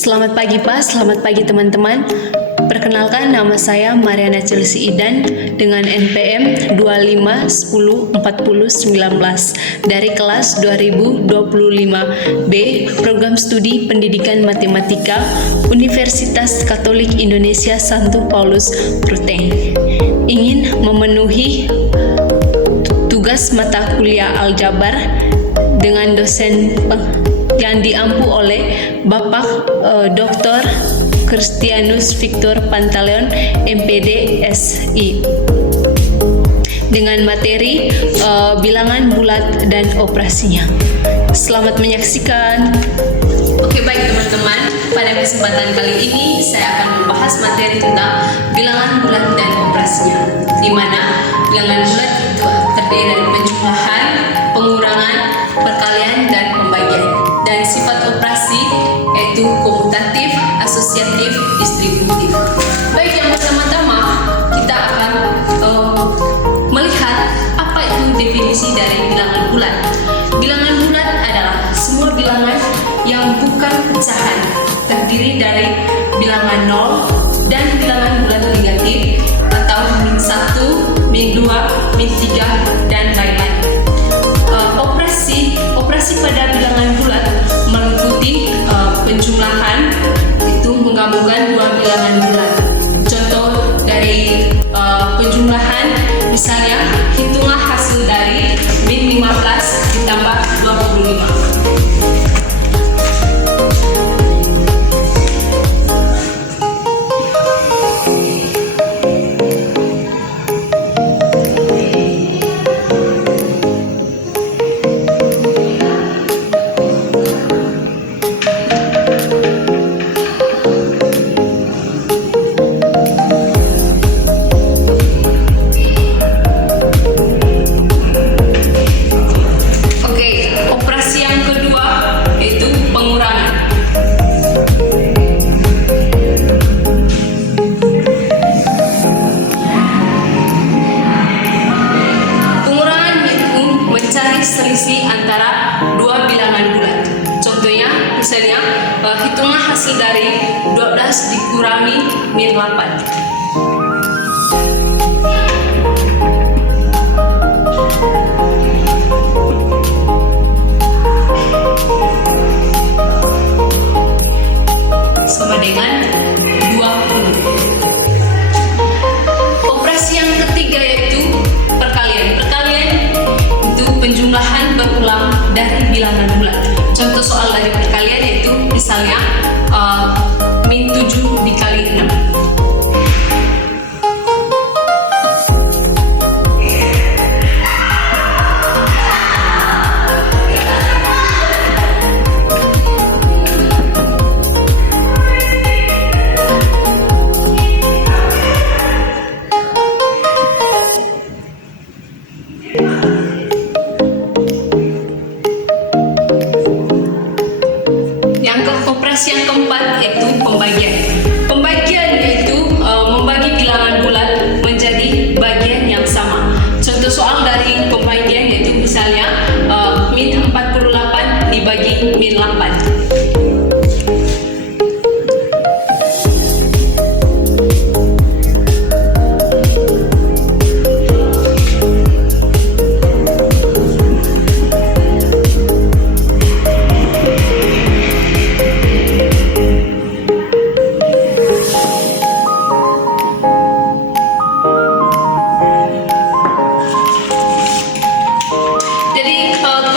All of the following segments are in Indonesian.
Selamat pagi Pak, selamat pagi teman-teman. Perkenalkan, nama saya Mariana Chelsea Idan dengan NPM 25104019 dari kelas 2025B Program Studi Pendidikan Matematika Universitas Katolik Indonesia Santo Paulus Ruteng. Ingin memenuhi tugas mata kuliah Aljabar dengan dosen yang diampu oleh Bapak Dr. Christianus Victor Pantaleon MPD SI dengan materi bilangan bulat dan operasinya. Selamat menyaksikan. Oke, baik teman-teman, pada kesempatan kali ini saya akan membahas materi tentang bilangan bulat dan operasinya, di mana bilangan bulat itu terdiri dari penjumlahan, pengurangan, perkalian, dan pembagian. Dan sifat operasi yaitu komutatif, asosiatif, distributif. Baik, yang pertama-tama kita akan melihat apa itu definisi dari bilangan bulat. Bilangan bulat adalah semua bilangan yang bukan pecahan, terdiri dari bilangan 0 dan bilangan bulat negatif atau -1, -2, -3, dan lain-lain. Operasi pada bilangan bulat meliputi penjumlahan, itu menggabungkan dua bilangan bulat. Contoh dari penjumlahan, misalnya hitunglah hasil dari -15 ditambah 25. Selisih antara dua bilangan bulat. Contohnya, misalnya hitunglah hasil dari 12 dikurangi -8. Sama dengan 20. Operasi yang ketiga yaitu perkalian. Perkalian itu penjumlahan berulang dari bilangan bulat. Contoh soal dari perkalian yaitu misalnya -7 dikali 6. Operasi yang keempat yaitu pembagian. Pembagian yaitu membagi bilangan bulat menjadi bagian yang sama. Contoh soal dari pembagian yaitu misalnya -48 dibagi -8.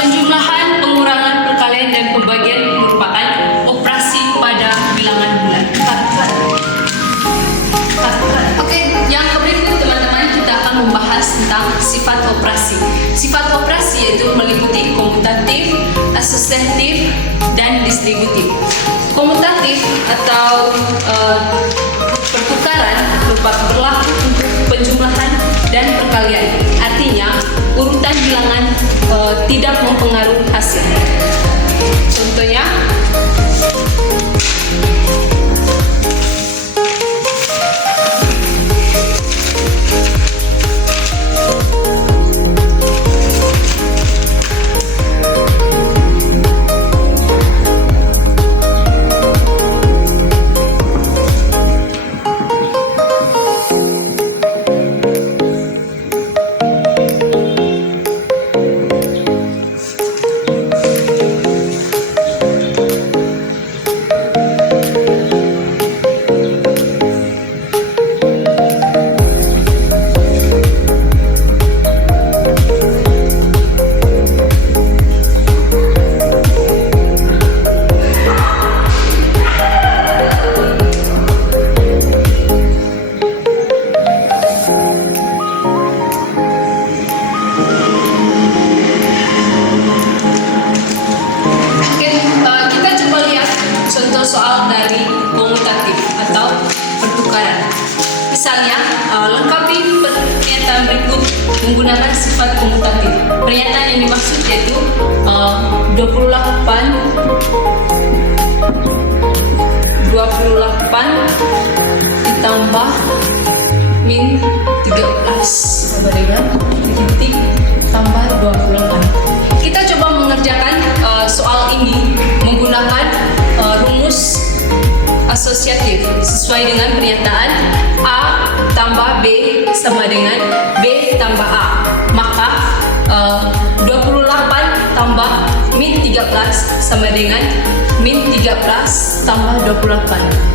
Penjumlahan, pengurangan, perkalian, dan pembagian merupakan operasi pada bilangan bulat. Oke, yang berikut teman-teman kita akan membahas tentang sifat operasi. Sifat operasi yaitu meliputi komutatif, asosiatif, dan distributif. Komutatif atau pertukaran berlaku untuk penjumlahan dan perkalian. Artinya, urutan bilangan tidak mempengaruhi hasil. Contohnya, sifat komutatif. Pernyataan yang dimaksud yaitu 28 ditambah min 13 sama dengan titik tambah 28. Kita coba mengerjakan soal ini menggunakan rumus asosiatif sesuai dengan pernyataan A tambah B sama dengan B tambah A. Maka 28 tambah min 13 sama dengan min 13 tambah 28.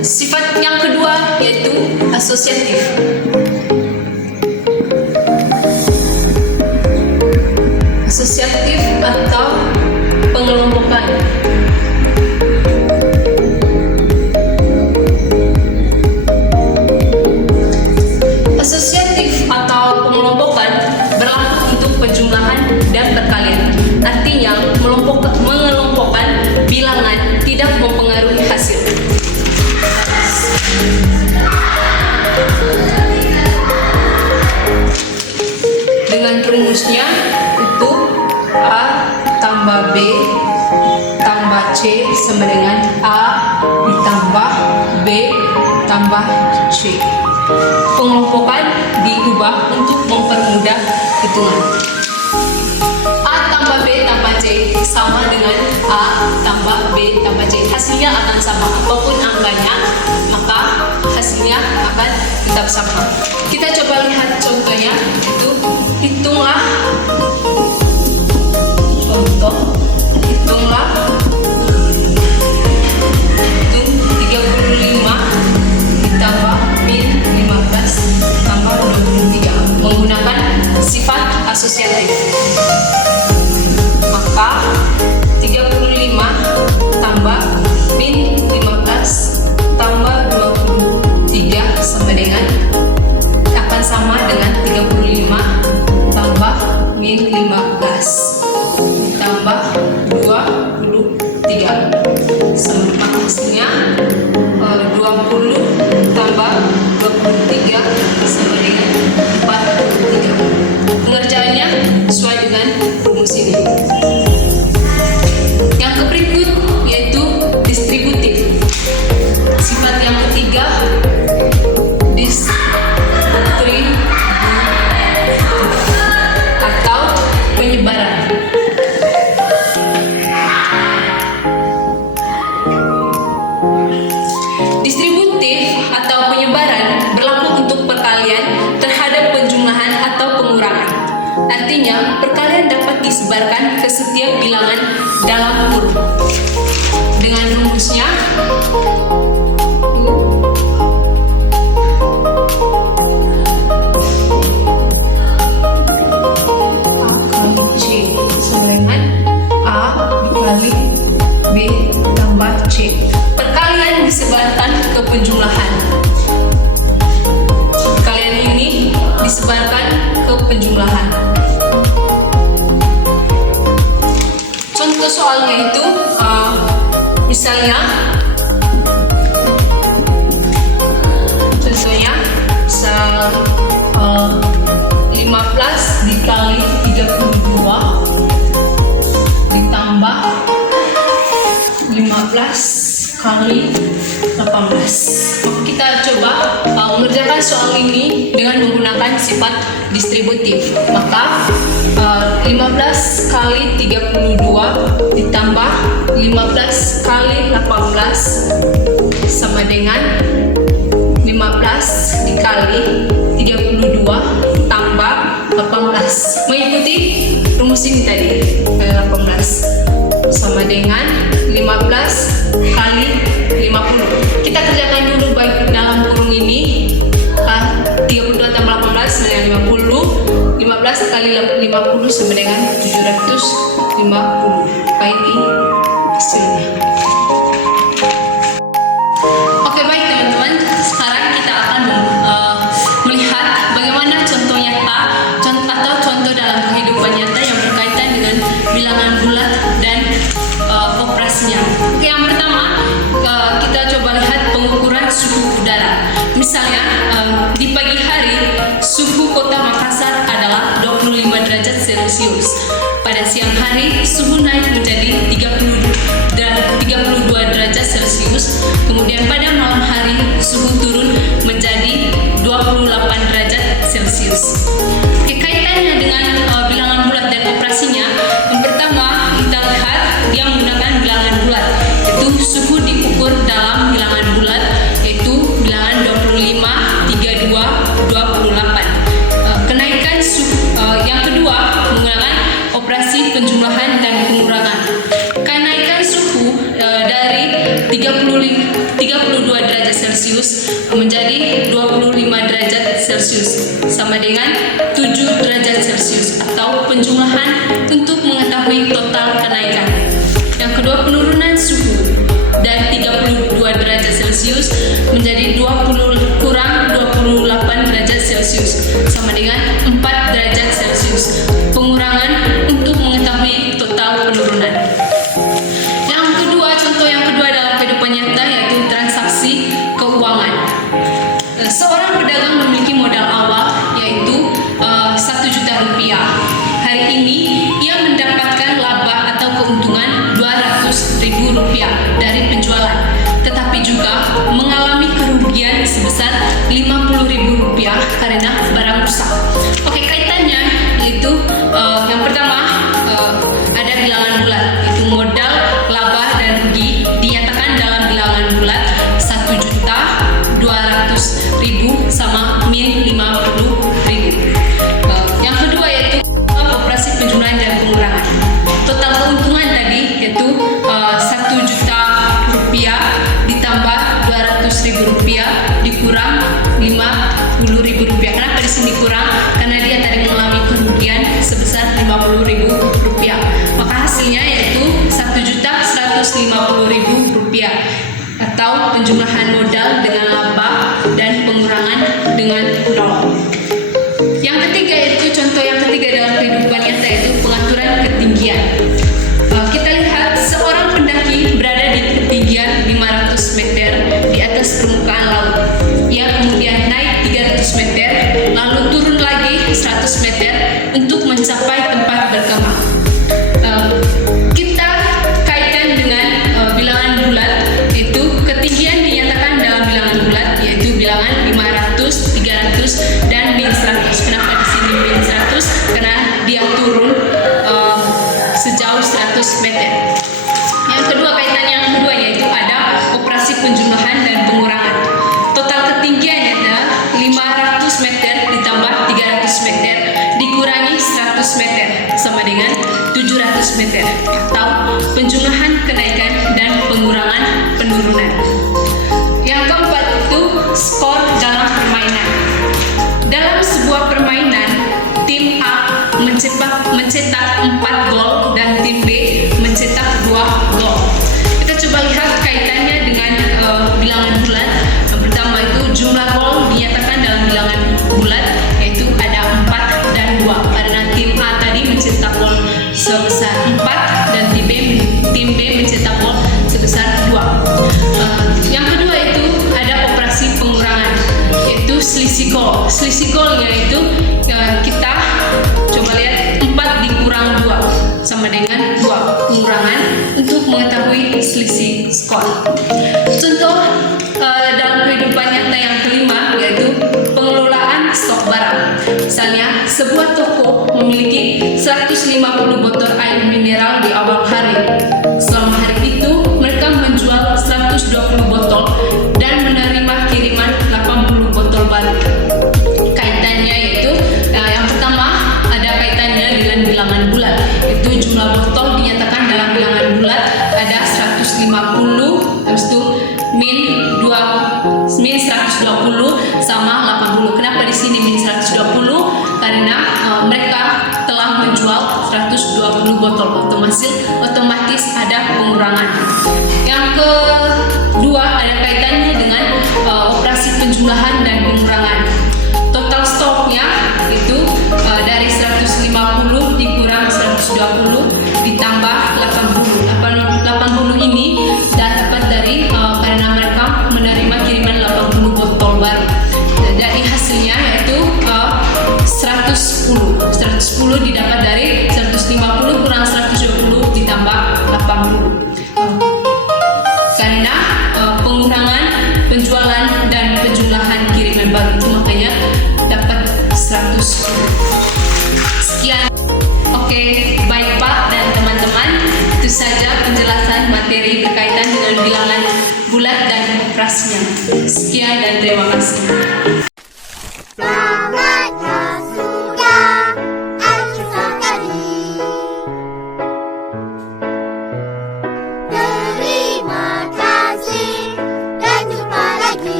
Sifat yang kedua yaitu asosiatif. Asosiatif atau pengelompokan. Asosiatif atau pengelompokan berlaku untuk penjumlahan dan perkalian. Artinya, mengelompokkan bilangan tidak mempengaruhi hasil. Dengan rumusnya itu A tambah B tambah C sama dengan A ditambah B tambah C. Pengelompokan diubah untuk mempermudah hitungan. A tambah B tambah C sama dengan A tambah B tambah C. Hasilnya akan sama, apapun angkanya, maka hasilnya akan tetap sama. Kita coba lihat contohnya, itu hitunglah contoh, hitunglah 35 ditambah min 15 tambah 23 menggunakan sifat asosiatif. Maka 35 tambah min 15 tambah 23 sama dengan akan sama dengan 35 tambah min 15 ditambah 23 sama hasilnya 20 tambah 23 sama dengan 43. Pengerjaannya sesuai dengan rumus ini. Yang berikut yaitu distributif. Sifat yang ketiga distributif atau penyebaran. Distributif atau penyebaran berlaku untuk perkalian terhadap penjumlahan atau pengurangan. Artinya, perkalian dapat disebarkan ke setiap bilangan dalam kurung. Dengan rumusnya, A kali C sama dengan A dikali B tambah C. Perkalian disebarkan ke penjumlahan. Perkalian ini disebarkan ke penjumlahan. Contoh soalnya itu misalnya contohnya misal 15 dikali 32 ditambah 15 kali 18. Maka kita coba mengerjakan soal ini dengan menggunakan sifat distributif. Maka 15 kali 32 ditambah 15 kali 18 sama dengan 15 dikali 32 tambah 18. Mengikuti rumus ini tadi, 18 sama dengan 15 kali 50. Kita kerjakan dulu baik dalam kurung ini 32 tambah 18 sama dengan 50. 15 kali 50 sama dengan 750. Ini hasilnya. Oke, baik teman-teman. Sekarang kita akan melihat bagaimana contoh nyata atau contoh dalam kehidupan nyata yang berkaitan dengan bilangan bulat dan operasinya. Celcius. Pada siang hari suhu naik menjadi 32 derajat Celcius. Kemudian pada malam hari suhu turun menjadi 28 derajat Celcius. Kaitannya dengan bilangan bulat dan operasinya, yang pertama kita lihat dia menggunakan bilangan bulat. Itu suhu diukur dalam bilangan bulat, yaitu bilangan 25, 32, 28. Kenaikan suhu yang kedua menggunakan operasi penjumlahan dan pengurangan. Kenaikan suhu dari 32 derajat Celcius menjadi 25 derajat Celcius sama dengan 7 derajat Celcius, atau penjumlahan untuk mengetahui total kenaikan. Yang kedua, penurunan suhu dari 32 derajat Celcius menjadi 20 kurang 28 derajat Celcius sama dengan 4 derajat Celcius. Pengurangan untuk mengetahui total penurunan. Yang kedua, contoh yang kedua dalam kehidupan nyata yaitu transaksi keuangan. Seorang pedagang memiliki modal awal yaitu 1 juta rupiah. Hari ini ia mendapatkan laba atau keuntungan 200.000 rupiah dari penjualan, tetapi juga mengalami kerugian sebesar 50.000 rupiah karena barang rusak. Oke, kaitannya yaitu yang pertama ada bilangan bulat, itu modal, laba dan rugi dinyatakan dalam bilangan bulat 1.200.000 sama min 50.000. Yang kedua yaitu operasi penjumlahan dan pengurangan. Total keuntungan tadi yaitu 1 juta rupiah ditambah 200.000 rupiah dikurang 50.000 rupiah. Kenapa di sini kurang? Karena dia tadi mengalami kerugian sebesar 50.000 rupiah. Maka hasilnya yaitu 1.150.000 rupiah, atau penjumlahan modal dengan laba dan pengurangan dengan nol. Yang ketiga yaitu contoh yang ketiga dalam kehidupan nyata yaitu pengaturan ketinggian. Kita lihat seorang pendaki berada di ketinggian 500 meter di atas permukaan laut. Ia kemudian naik 300 meter lalu turun lagi 100 meter untuk mencapai tempat berkemah. Kita kaitkan dengan bilangan bulat, yaitu ketinggian dinyatakan dalam bilangan bulat yaitu bilangan 500, 300 dan min 100. Kenapa di sini min 100? Karena dia turun sejauh 100 meter. Yang kedua, kaitan yang kedua yaitu ada operasi penjumlahan dan pengurangan. Total ketinggiannya adalah 500 meter ditambah 300 meter dikurangi 100 meter sama dengan 700 meter, atau penjumlahan kenaikan dan pengurangan penurunan. Yang keempat itu skor dalam permainan. Dalam sebuah permainan, tim A mencetak 4 gol dan tim B mencetak 2 gol. Kita coba lihat kaitannya dengan bilangan bulat. Yang pertama itu jumlah gol dinyatakan dalam bilangan bulat yaitu ada 4 dan 2 karena tim A tadi mencetak gol sebesar 4 dan tim B mencetak gol sebesar 2. Yang kedua itu ada operasi pengurangan yaitu selisih gol. Selisih golnya itu kita coba lihat 4 dikurang 2 sama dengan 2 pengurangan untuk mengetahui selisih skor. Contoh dalam kehidupan nyata yang kelima yaitu pengelolaan stok barang. Misalnya sebuah toko memiliki 150 botol air mineral di awal hari. Selama hari itu mereka menjual 120 botol dan menerima kiriman 80 botol baru. Kaitannya yaitu yang pertama ada kaitannya dengan bilangan bulat. Itu jumlah botol dinyatakan dalam bilangan bulat ada 150, terus itu min 120 sama 80. Kenapa di sini min 120? Karena mereka telah menjual 120 botol, otomatis ada pengurangan. Yang kedua ada kaitannya dengan operasi penjumlahan dan pengurangan. Total stoknya itu dari 150 dikurang 120 ditambah 80 ini dapat dari karena mereka menerima kiriman 80 botol baru. Dari hasilnya yaitu 110 didapat dari zat dan operasinya. Sekian dan terima kasih.